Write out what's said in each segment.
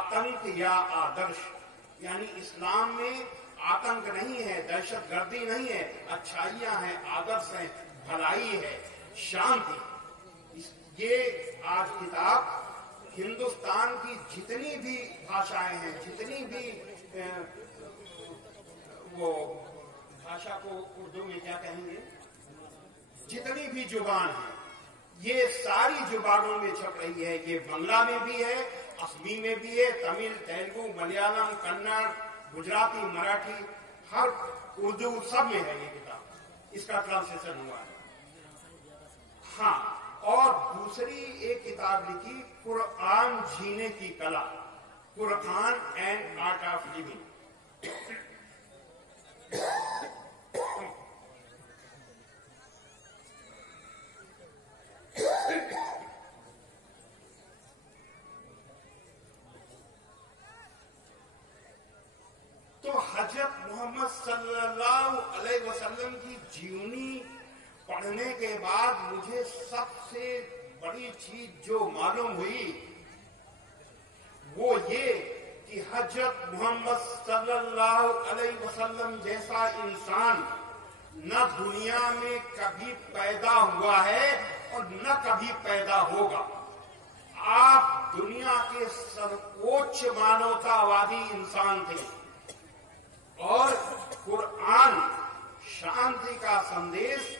आतंक या आदर्श, यानी इस्लाम में आतंक नहीं है, दहशत गर्दी नहीं है, अच्छाइयां हैं, आदर्श हैं, भलाई है, शांति। ये आज किताब हिंदुस्तान की जितनी भी भाषाएं हैं, जितनी भी वो भाषा को उर्दू में क्या कहेंगे, जितनी भी जुबान है, ये सारी जुबानों में छप रही है। ये बंगला में भी है, असमी में भी है, तमिल, तेलुगु, मलयालम, कन्नड़, गुजराती, मराठी, हर उर्दू सब में है ये किताब। इसका ट्रांसलेशन हुआ है। हाँ, और दूसरी एक किताब लिखी, कुरान जीने की कला, Quran and art of living. तो हजरत मोहम्मद सल्लल्लाहु अलैहि वसल्लम की जीवनी पढ़ने के बाद मुझे सबसे बड़ी चीज जो मालूम हुई वो ये कि हजरत मोहम्मद सल्लल्लाहु अलैहि वसल्लम जैसा इंसान न दुनिया में कभी पैदा हुआ है और न कभी पैदा होगा। आप दुनिया के सर्वोच्च मानवतावादी इंसान थे और कुरान शांति का संदेश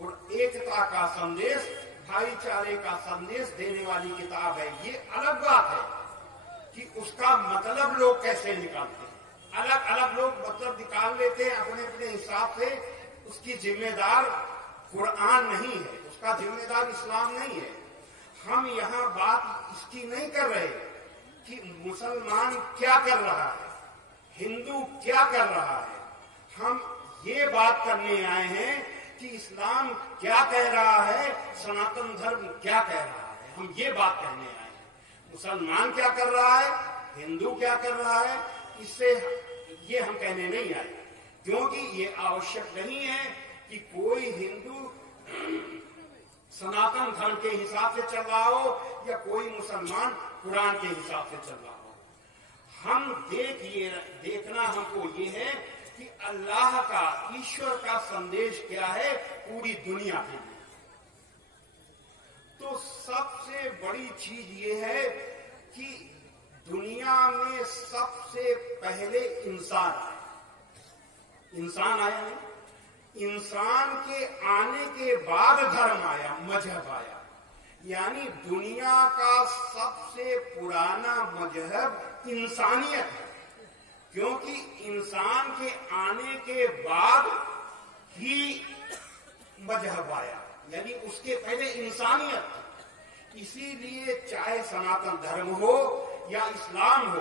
और एकता का संदेश, भाईचारे का संदेश देने वाली किताब है। ये अलग बात है कि उसका मतलब लोग कैसे निकालते हैं। अलग अलग लोग मतलब निकाल लेते हैं अपने अपने हिसाब से। उसकी जिम्मेदार कुरान नहीं है, उसका जिम्मेदार इस्लाम नहीं है। हम यहाँ बात इसकी नहीं कर रहे कि मुसलमान क्या कर रहा है, हिंदू क्या कर रहा है। हम ये बात करने आए हैं कि इस्लाम क्या कह रहा है, सनातन धर्म क्या कह रहा है। हम ये बात कहने आए हैं। मुसलमान क्या कर रहा है, हिंदू क्या कर रहा है, इससे ये हम कहने नहीं आए, क्योंकि ये आवश्यक नहीं है कि कोई हिंदू सनातन धर्म के हिसाब से चल रहा हो या कोई मुसलमान कुरान के हिसाब से चल रहा हो। हम देखना हमको ये है कि अल्लाह का, ईश्वर का संदेश क्या है पूरी दुनिया के लिए। तो सबसे बड़ी चीज ये है कि दुनिया में सबसे पहले इंसान आया। इंसान आया नहीं, इंसान के आने के बाद धर्म आया, मजहब आया। यानी दुनिया का सबसे पुराना मजहब इंसानियत है, क्योंकि इंसान के आने के बाद ही मजहब आया, यानी उसके पहले इंसानियत थी। इसीलिए चाहे सनातन धर्म हो या इस्लाम हो,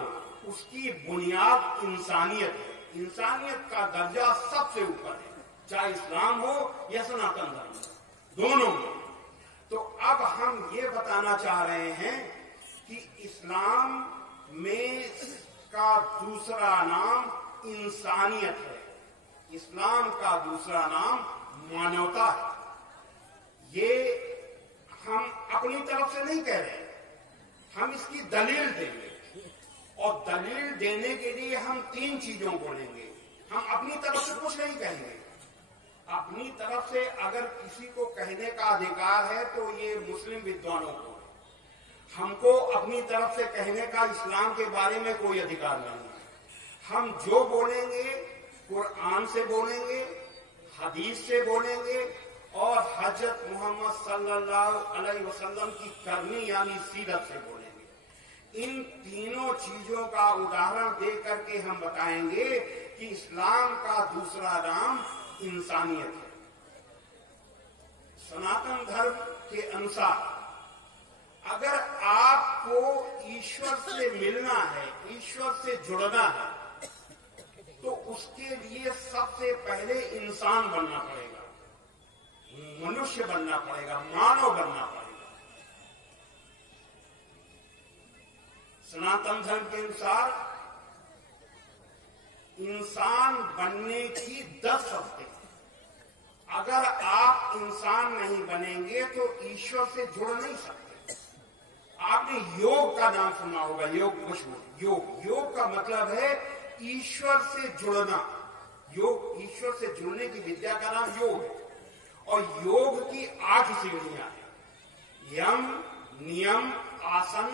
उसकी बुनियाद इंसानियत है। इंसानियत का दर्जा सबसे ऊपर है, चाहे इस्लाम हो या सनातन धर्म हो, दोनों में। तो अब हम ये बताना चाह रहे हैं कि इस्लाम में का दूसरा नाम इंसानियत है, इस्लाम का दूसरा नाम मानवता है। ये हम अपनी तरफ से नहीं कह रहे, हम इसकी दलील देंगे, और दलील देने के लिए हम 3 चीजों बोलेंगे। हम अपनी तरफ से कुछ नहीं कहेंगे। अपनी तरफ से अगर किसी को कहने का अधिकार है तो ये मुस्लिम विद्वानों को है। हमको अपनी तरफ से कहने का इस्लाम के बारे में कोई अधिकार नहीं है। हम जो बोलेंगे कुरान से बोलेंगे, हदीस से बोलेंगे और हजरत मोहम्मद सल्लल्लाहु अलैहि वसल्लम की करनी यानी सीरत से बोलेंगे। इन तीनों चीजों का उदाहरण दे करके हम बताएंगे कि इस्लाम का दूसरा नाम इंसानियत है। सनातन धर्म के अनुसार अगर आपको ईश्वर से मिलना है, ईश्वर से जुड़ना है, तो उसके लिए सबसे पहले इंसान बनना पड़ेगा, मनुष्य बनना पड़ेगा, मानव बनना पड़ेगा। सनातन धर्म के अनुसार इंसान बनने की 10 शर्तें। अगर आप इंसान नहीं बनेंगे तो ईश्वर से जुड़ नहीं सकते। आपने योग का नाम सुना होगा, योग पुष्प। योग का मतलब है ईश्वर से जुड़ना। योग, ईश्वर से जुड़ने की विद्या का नाम योग है। और योग की 8 सीढ़ियां हैं, यम, नियम, आसन,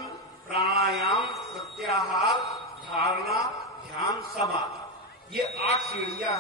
प्राणायाम, प्रत्याहार, धारणा, ध्यान, समाधि। ये 8 सीढ़ियां